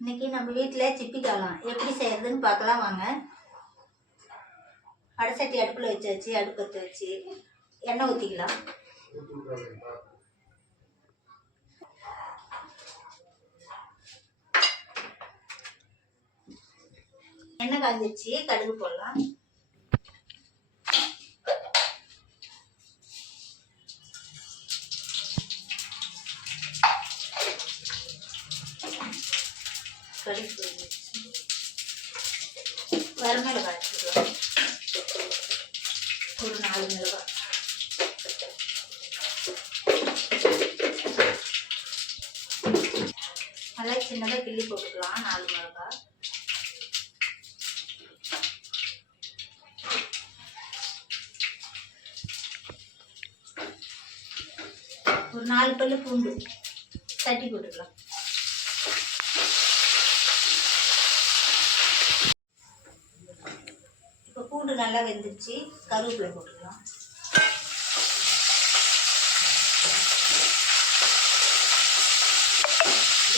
இன்னைக்கு நம்ம வீட்டில் சிப்பி காளான் எப்படி செய்யறதுன்னு பார்க்கலாம் வாங்க. வடை அடுப்பில் வச்சாச்சு. அடுப்பத்தை வச்சு எண்ணெய் ஊற்றிக்கலாம். எண்ணெய் காய்ஞ்சிருச்சு, கடுகு போடலாம். கடுகு வரமிளகாய் எடுத்துக்கலாம். ஒரு 4 மிளகாய். நல்லா சின்னதாக கிள்ளி போட்டுக்கலாம். 4 மிளகாய். ஒரு 4 பல்லு பூண்டு தட்டி போட்டுக்கலாம். இப்போ பூண்டு நல்லா வெந்துருச்சு. கருவேப்பிலை போட்டுக்கலாம்.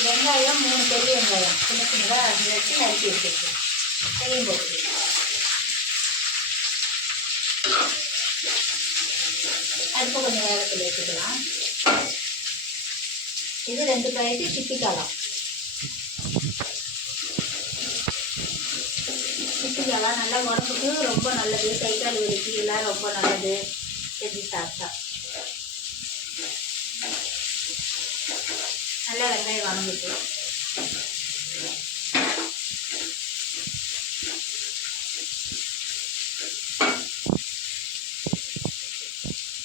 வெங்காயம் 3 பெரிய வெங்காயம் சின்ன சின்னதாக வச்சு நறுக்கி வச்சுருக்கு. அதையும் போட்டுக்கலாம். அடுப்பு கொஞ்சம் வேகத்தில் வச்சுக்கலாம். இது 2 பாக்கெட்டு சிப்பி காளான். சிப்பி காளான் நல்லா உடம்புக்கு ரொம்ப நல்லது. கை கால் வலிக்கு எல்லாம் ரொம்ப நல்லது. செஞ்சு சாப்பிட்டா நல்லா வெங்காயம் வணங்கிட்டு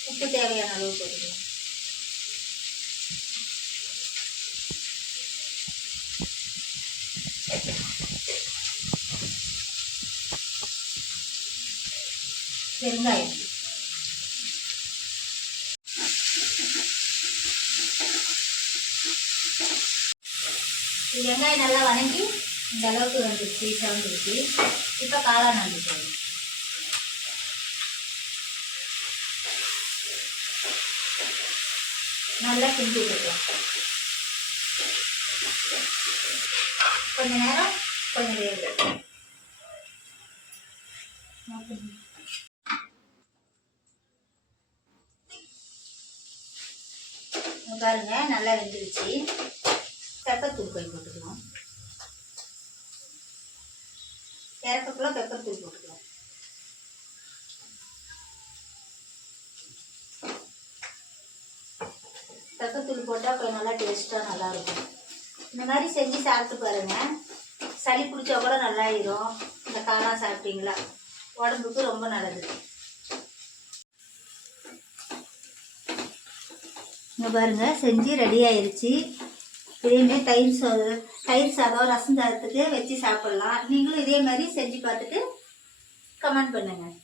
உப்பு தேவையான அளவு போட்டுக்கலாம். வெங்காயம் வெங்காயம் நல்லா வணங்கி இந்த அளவுக்கு வந்துருச்சு, சவுந்துருச்சு. இப்போ காளான் வந்துட்டு நல்லா கிண்டி விட்டுக்கலாம். கொஞ்ச நேரம் கொஞ்சம் வேக பாருங்க. நல்லா வெந்துருச்சு. பெப்பர் தூள் போய் போட்டுக்கலாம். இறக்கக்குள்ள பெப்பர் தூள் போட்டுக்கலாம். பெப்பர் தூள் போட்டால் கொஞ்சம் நல்லா டேஸ்ட்டாக நல்லாயிருக்கும். இந்த மாதிரி செஞ்சு சாப்பிட்டு பாருங்கள். சளி பிடிச்சா கூட நல்லாயிரும். இந்த காளான் சாப்பிட்டீங்களா, உடம்புக்கு ரொம்ப நல்லது. இங்கே பாருங்கள், செஞ்சு ரெடி ஆயிடுச்சு. இதேமாரி தயிர் சாதம் ரசம் சாதத்துக்கு வச்சு சாப்பிட்லாம். நீங்களும் இதே மாதிரி செஞ்சு பார்த்துட்டு கமெண்ட் பண்ணுங்கள்.